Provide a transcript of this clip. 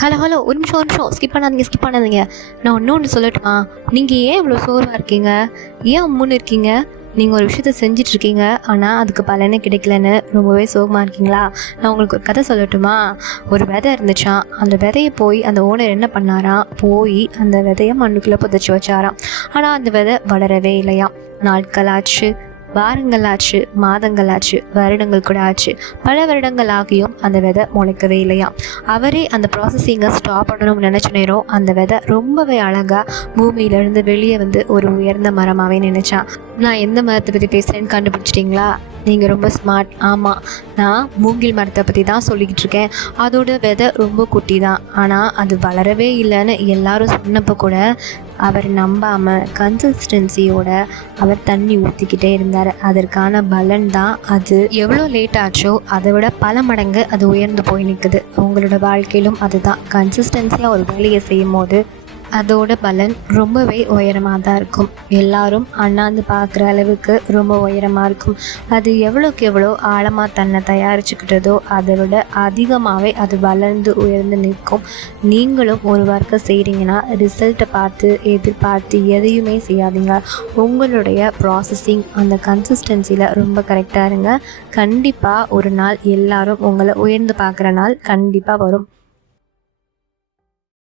Hello hello ஒரு நிமிஷம் skip பண்ணாதீங்க. நான் ஒன்று சொல்லட்டுமா? நீங்கள் ஏன் இவ்வளோ சோர்வாக இருக்கீங்க? ஏன் அம்முன்னு இருக்கீங்க? நீங்கள் ஒரு விஷயத்த செஞ்சிட்ருக்கீங்க, ஆனால் அதுக்கு பலனே கிடைக்கலன்னு ரொம்பவே சோகமாக இருக்கீங்களா? நான் உங்களுக்கு ஒரு கதை சொல்லட்டுமா? ஒரு விதை இருந்துச்சான். அந்த விதையை போய் அந்த ஓனர் என்ன பண்ணாராம், போய் அந்த விதையை மண்ணுக்குள்ளே புதைச்சி வச்சாராம். ஆனால் அந்த விதை வளரவே இல்லையாம். நாட்கள் ஆச்சு, வாரங்கள் ஆச்சு, மாதங்கள் ஆச்சு, வருடங்கள் கூட ஆச்சு. பல வருடங்கள் ஆகியும் அந்த விதை முளைக்கவே இல்லையாம். அவரே அந்த ப்ராசஸிங்கை ஸ்டாப் பண்ணணும்னு நினச்ச நேரம் அந்த விதை ரொம்பவே அழகாக பூமியிலேருந்து வெளியே வந்து ஒரு உயர்ந்த மரமாகவே நினைச்சான். நான் எந்த மரத்தை பற்றி பேசுகிறேன்னு கண்டுபிடிச்சிட்டிங்களா? நீங்கள் ரொம்ப ஸ்மார்ட். ஆமாம், நான் மூங்கில் மரத்தை பற்றி தான் சொல்லிக்கிட்டு இருக்கேன். அதோட விதை ரொம்ப குட்டி தான், ஆனால் அது வளரவே இல்லைன்னு எல்லாரும் சொன்னப்போ கூட அவர் நம்பாமல் கன்சிஸ்டன்சியோட அவர் தண்ணி ஊற்றிக்கிட்டே இருந்தார். அதற்கான பலன் தான் அது. எவ்வளோ லேட் ஆச்சோ அதை விட பல மடங்கு அது உயர்ந்து போய் நிற்குது. உங்களோட வாழ்க்கையிலும் அதுதான். கன்சிஸ்டன்சியாக ஒரு வேலையை செய்யும் போது அதோட பலன் ரொம்பவே உயரமாக தான் இருக்கும். எல்லாரும் அண்ணாந்து பார்க்குற அளவுக்கு ரொம்ப உயரமாக இருக்கும். அது எவ்வளோக்கு எவ்வளோ ஆழமாக தன்னை தயாரிச்சுக்கிட்டதோ அதை விட அதிகமாகவே அது வளர்ந்து உயர்ந்து நிற்கும். நீங்களும் ஒரு ஒர்க்கை செய்கிறீங்கன்னா ரிசல்ட்டை பார்த்து எதிர்பார்த்து எதையுமே செய்யாதீங்க. உங்களுடைய ப்ராசஸிங் அந்த கன்சிஸ்டன்சியில் ரொம்ப கரெக்டாக இருங்க. கண்டிப்பாக ஒரு நாள் எல்லாரும் உங்களை உயர்ந்து பார்க்குற நாள் கண்டிப்பாக வரும்.